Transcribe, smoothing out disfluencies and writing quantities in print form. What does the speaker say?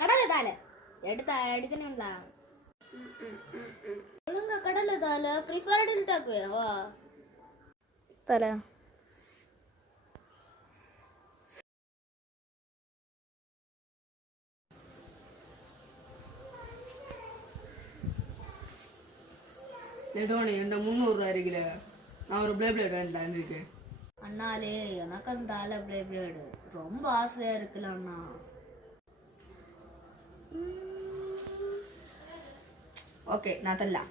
கடலை தால எடுத்தனேம்ல ஒழுங்கா கடலை தால ஃப்ரீ ஃபயர் டிலீட் ஆக்குவேவா தல என்ன 300 அருகில நான் ஒரு பிளே பிளேட் வேண்டாம் இருக்கேன் அண்ணாலே எனக்கு அந்த தால பிளே பிளேடு ரொம்ப ஆசையா இருக்குல்ல அண்ணா ஓகே நான் தரலாம்